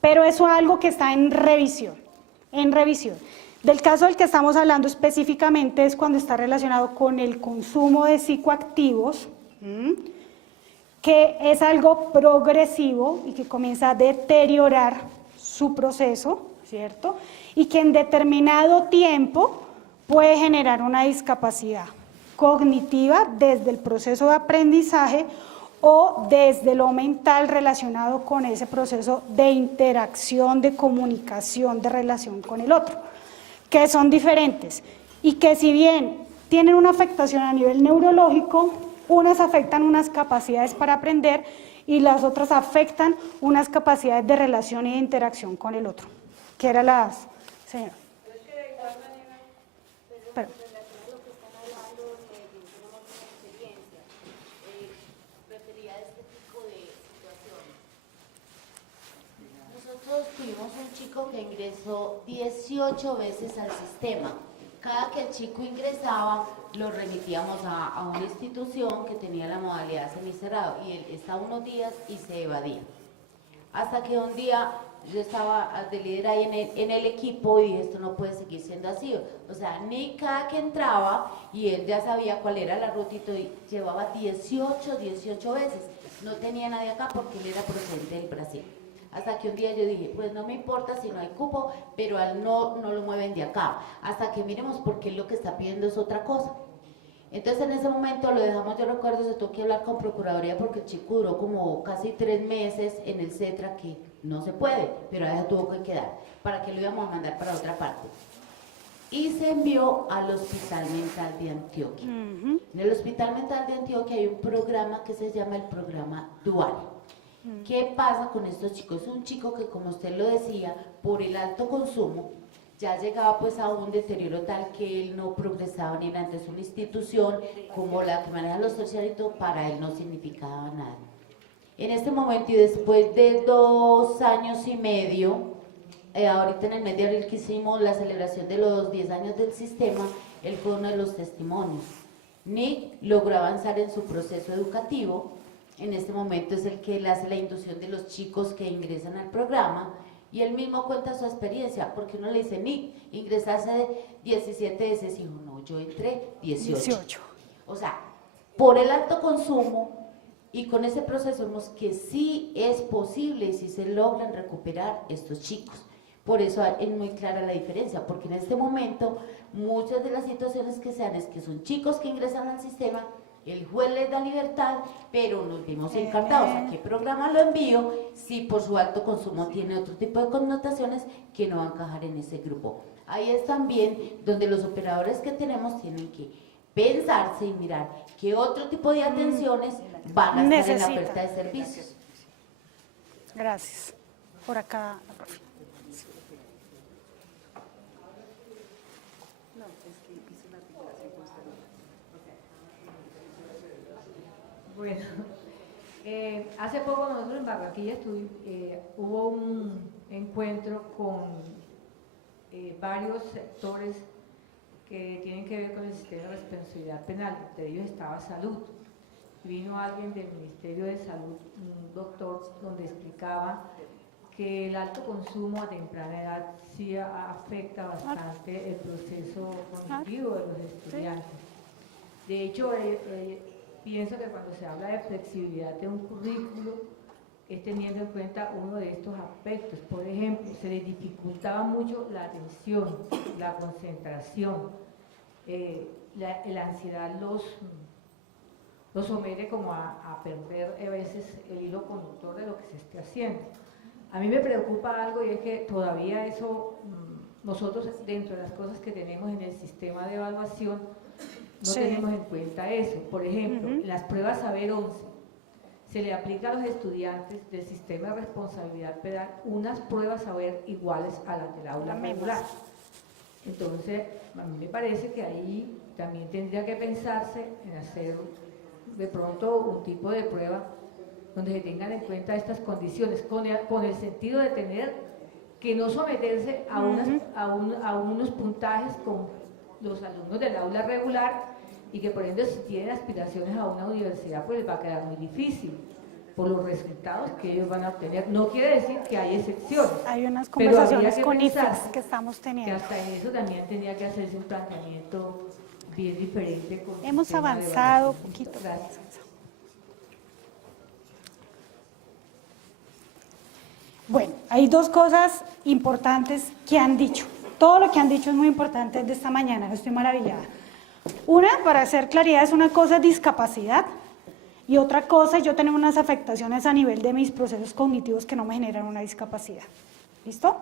pero eso es algo que está en revisión, en revisión. Del caso del que estamos hablando específicamente es cuando está relacionado con el consumo de psicoactivos, que es algo progresivo y que comienza a deteriorar su proceso, ¿cierto? Y que en determinado tiempo puede generar una discapacidad cognitiva desde el proceso de aprendizaje o desde lo mental relacionado con ese proceso de interacción, de comunicación, de relación con el otro, que son diferentes y que si bien tienen una afectación a nivel neurológico, unas afectan unas capacidades para aprender y las otras afectan unas capacidades de relación y de interacción con el otro, que eran las... Señora. Pero, nosotros tuvimos un chico que ingresó 18 veces al sistema. Cada que el chico ingresaba, lo remitíamos a una institución que tenía la modalidad semicerrado y él estaba unos días y se evadía. Hasta que un día yo estaba de líder ahí en el equipo y dije, esto no puede seguir siendo así. O sea, ni cada que entraba y él ya sabía cuál era la ruta y llevaba 18 veces. No tenía nadie acá porque él era procedente del Brasil. Hasta que un día yo dije, pues no me importa si no hay cupo, pero al no lo mueven de acá. Hasta que miremos porque él lo que está pidiendo es otra cosa. Entonces en ese momento lo dejamos, yo recuerdo, se tuvo que hablar con Procuraduría porque el chico duró como casi 3 meses en el CETRA, que no se puede, pero ahí tuvo que quedar, para que lo íbamos a mandar para otra parte. Y se envió al Hospital Mental de Antioquia. En el Hospital Mental de Antioquia hay un programa que se llama el programa Dual. ¿Qué pasa con estos chicos? Un chico que, como usted lo decía, por el alto consumo, ya llegaba pues a un deterioro tal que él no progresaba ni antes una institución como la que maneja los terciarios, para él no significaba nada. En este momento y después de 2 años y medio, ahorita en el mes de abril que hicimos la celebración de los 10 años del sistema, él fue uno de los testimonios. Nick logró avanzar en su proceso educativo. En este momento es el que le hace la inducción de los chicos que ingresan al programa y él mismo cuenta su experiencia, porque uno le dice, Nick, ingresaste 17 veces, y dijo, no, yo entré 18. O sea, por el alto consumo y con ese proceso vemos que sí es posible y sí se logran recuperar estos chicos. Por eso es muy clara la diferencia, porque en este momento muchas de las situaciones que se dan es que son chicos que ingresan al sistema, el juez les da libertad, pero nos vimos encantados. ¿A qué programa lo envío? Si por su alto consumo tiene otro tipo de connotaciones que no van a encajar en ese grupo. Ahí es también donde los operadores que tenemos tienen que pensarse y mirar qué otro tipo de atenciones van a estar en la oferta de servicios. Gracias. Por acá, profe. Bueno, hace poco nosotros en Barranquilla hubo un encuentro con varios sectores que tienen que ver con el sistema de responsabilidad penal, entre ellos estaba salud. Vino alguien del Ministerio de Salud, un doctor, donde explicaba que el alto consumo a temprana edad sí afecta bastante el proceso cognitivo de los estudiantes. De hecho, pienso que cuando se habla de flexibilidad de un currículo es teniendo en cuenta uno de estos aspectos. Por ejemplo, se les dificultaba mucho la atención, la concentración, la ansiedad los somete como a perder a veces el hilo conductor de lo que se esté haciendo. A mí me preocupa algo y es que todavía eso, nosotros dentro de las cosas que tenemos en el sistema de evaluación, no tenemos en cuenta eso. Por ejemplo, las pruebas Saber 11, se le aplica a los estudiantes del sistema de responsabilidad penal unas pruebas Saber iguales a las del aula regular. Entonces, a mí me parece que ahí también tendría que pensarse en hacer de pronto un tipo de prueba donde se tengan en cuenta estas condiciones, con el sentido de tener que no someterse a unos puntajes con los alumnos del aula regular y que por ende si tienen aspiraciones a una universidad pues les va a quedar muy difícil por los resultados que ellos van a obtener. No quiere decir que hay excepciones. Hay unas pero habría conversaciones que con pensar IFEX que estamos que teniendo. hasta en eso también tenía que hacerse un planteamiento bien diferente. Con el Hemos sistema de avanzado evaluación. poquito. Gracias. Bueno, hay dos cosas importantes que han dicho. Todo lo que han dicho es muy importante de esta mañana, estoy maravillada. Una, para hacer claridad, es una cosa discapacidad y otra cosa, yo tengo unas afectaciones a nivel de mis procesos cognitivos que no me generan una discapacidad. ¿Listo?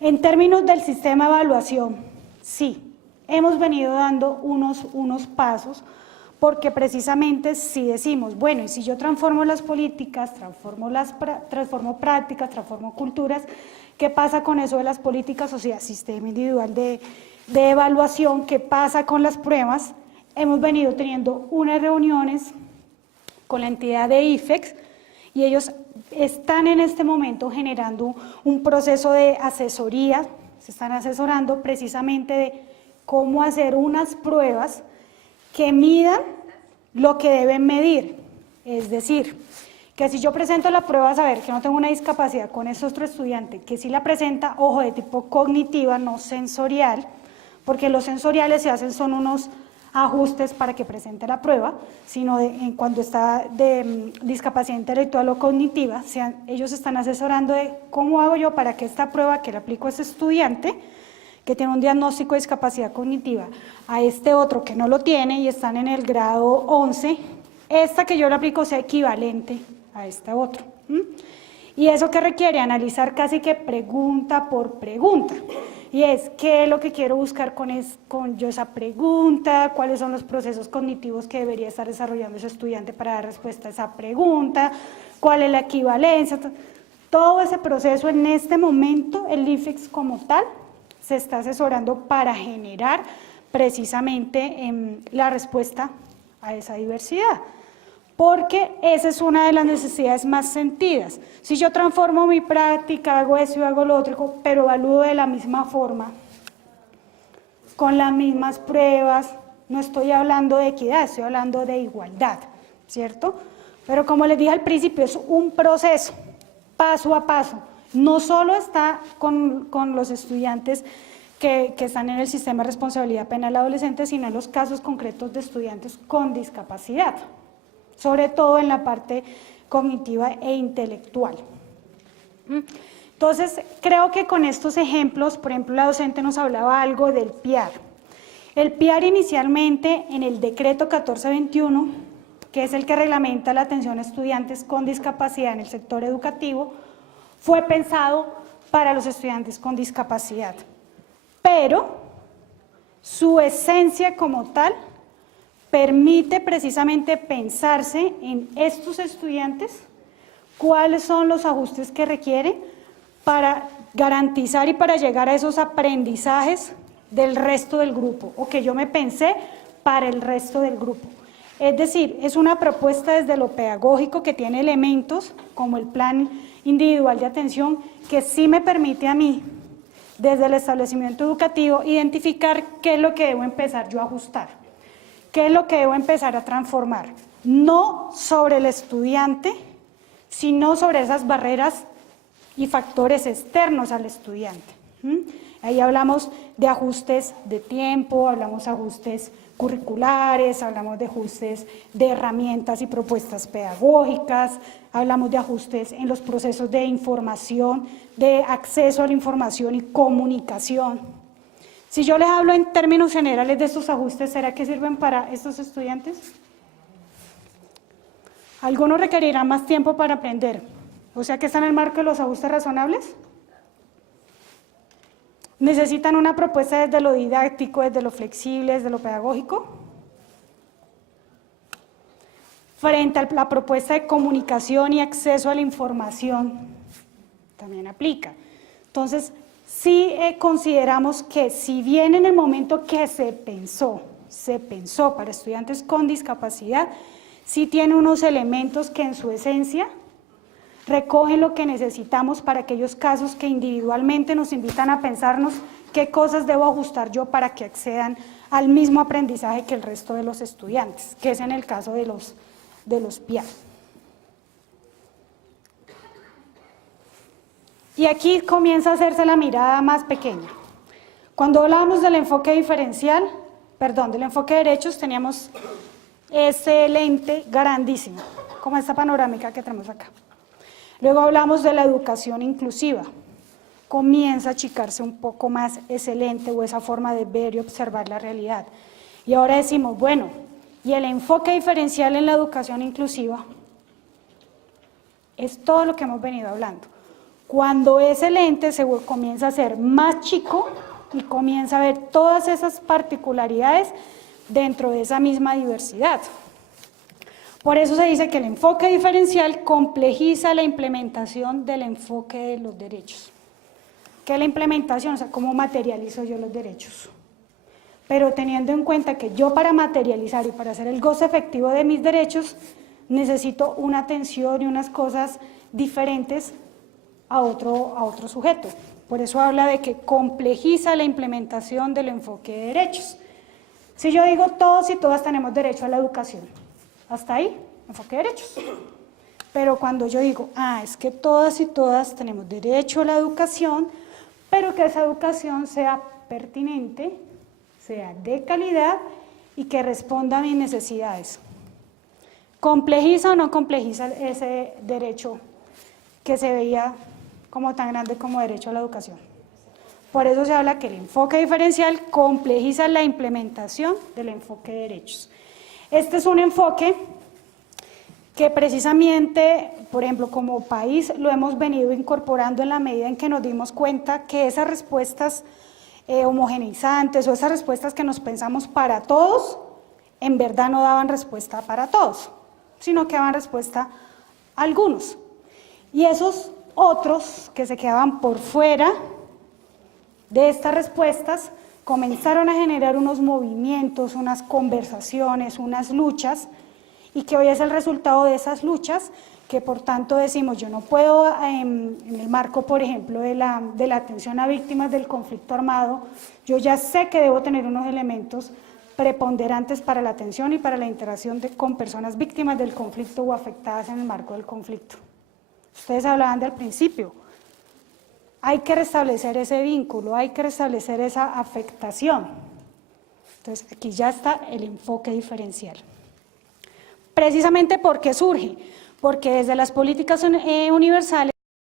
En términos del sistema de evaluación, sí, hemos venido dando unos pasos porque precisamente si decimos, bueno, y si yo transformo las políticas, transformo prácticas, transformo culturas, ¿qué pasa con eso de las políticas? O sea, sistema individual de evaluación, ¿qué pasa con las pruebas? Hemos venido teniendo unas reuniones con la entidad de IFEX y ellos están en este momento generando un proceso de asesoría, se están asesorando precisamente de cómo hacer unas pruebas que midan lo que deben medir, es decir, que si yo presento la prueba a saber que no tengo una discapacidad con ese otro estudiante, que sí la presenta, ojo, de tipo cognitiva, no sensorial, porque los sensoriales se hacen son unos ajustes para que presente la prueba, sino cuando está de discapacidad intelectual o cognitiva, ellos están asesorando de cómo hago yo para que esta prueba que le aplico a ese estudiante, que tiene un diagnóstico de discapacidad cognitiva, a este otro que no lo tiene y están en el grado 11, esta que yo le aplico sea equivalente a este otro. ¿Y eso qué requiere? Analizar casi que pregunta por pregunta. Y es, ¿qué es lo que quiero buscar con yo esa pregunta? ¿Cuáles son los procesos cognitivos que debería estar desarrollando ese estudiante para dar respuesta a esa pregunta? ¿Cuál es la equivalencia? Todo ese proceso en este momento, el IFEX como tal, se está asesorando para generar precisamente la respuesta a esa diversidad. Porque esa es una de las necesidades más sentidas. Si yo transformo mi práctica, hago eso y hago lo otro, pero evalúo de la misma forma, con las mismas pruebas, no estoy hablando de equidad, estoy hablando de igualdad, ¿cierto? Pero como les dije al principio, es un proceso, paso a paso. No solo está con los estudiantes que están en el sistema de responsabilidad penal adolescente, sino en los casos concretos de estudiantes con discapacidad, sobre todo en la parte cognitiva e intelectual. Entonces, creo que con estos ejemplos, por ejemplo, la docente nos hablaba algo del PIAR. El PIAR inicialmente en el decreto 1421, que es el que reglamenta la atención a estudiantes con discapacidad en el sector educativo, fue pensado para los estudiantes con discapacidad, pero su esencia como tal permite precisamente pensarse en estos estudiantes, cuáles son los ajustes que requieren para garantizar y para llegar a esos aprendizajes del resto del grupo, o que yo me pensé para el resto del grupo. Es decir, es una propuesta desde lo pedagógico que tiene elementos como el plan individual de atención que sí me permite a mí, desde el establecimiento educativo, identificar qué es lo que debo empezar yo a ajustar, qué es lo que debo empezar a transformar, no sobre el estudiante, sino sobre esas barreras y factores externos al estudiante. Ahí hablamos de ajustes de tiempo, hablamos de ajustes curriculares, hablamos de ajustes de herramientas y propuestas pedagógicas, hablamos de ajustes en los procesos de información, de acceso a la información y comunicación. Si yo les hablo en términos generales de estos ajustes, ¿será que sirven para estos estudiantes? Algunos requerirán más tiempo para aprender, o sea que están en el marco de los ajustes razonables. ¿Necesitan una propuesta desde lo didáctico, desde lo flexible, desde lo pedagógico? Frente a la propuesta de comunicación y acceso a la información, también aplica. Entonces, sí consideramos que si bien en el momento que se pensó para estudiantes con discapacidad, sí tiene unos elementos que en su esencia recogen lo que necesitamos para aquellos casos que individualmente nos invitan a pensarnos qué cosas debo ajustar yo para que accedan al mismo aprendizaje que el resto de los estudiantes, que es en el caso de los PIAR. Y aquí comienza a hacerse la mirada más pequeña. Cuando hablábamos del enfoque diferencial, perdón, del enfoque de derechos, teníamos ese lente grandísimo, como esta panorámica que tenemos acá. Luego hablamos de la educación inclusiva. Comienza a achicarse un poco más ese lente o esa forma de ver y observar la realidad. Y ahora decimos, bueno, y el enfoque diferencial en la educación inclusiva es todo lo que hemos venido hablando. Cuando ese lente se comienza a hacer más chico y comienza a ver todas esas particularidades dentro de esa misma diversidad. Por eso se dice que el enfoque diferencial complejiza la implementación del enfoque de los derechos. ¿Qué es la implementación? O sea, ¿cómo materializo yo los derechos? Pero teniendo en cuenta que yo para materializar y para hacer el goce efectivo de mis derechos, necesito una atención y unas cosas diferentes a otro sujeto. Por eso habla de que complejiza la implementación del enfoque de derechos. Si yo digo todos y todas tenemos derecho a la educación, hasta ahí, enfoque de derechos. Pero cuando yo digo, es que todas y todas tenemos derecho a la educación, pero que esa educación sea pertinente, sea de calidad y que responda a mis necesidades. ¿Complejiza o no complejiza ese derecho que se veía como tan grande como derecho a la educación? Por eso se habla que el enfoque diferencial complejiza la implementación del enfoque de derechos. Este es un enfoque que precisamente, por ejemplo, como país lo hemos venido incorporando en la medida en que nos dimos cuenta que esas respuestas homogeneizantes o esas respuestas que nos pensamos para todos, en verdad no daban respuesta para todos, sino que daban respuesta a algunos. Y esos otros que se quedaban por fuera de estas respuestas comenzaron a generar unos movimientos, unas conversaciones, unas luchas, y que hoy es el resultado de esas luchas, que por tanto decimos, yo no puedo, en el marco, por ejemplo, de la atención a víctimas del conflicto armado, yo ya sé que debo tener unos elementos preponderantes para la atención y para la interacción con personas víctimas del conflicto o afectadas en el marco del conflicto. Ustedes hablaban del principio, hay que restablecer ese vínculo, hay que restablecer esa afectación. Entonces, aquí ya está el enfoque diferencial. Precisamente, ¿por qué surge? Porque desde las políticas universales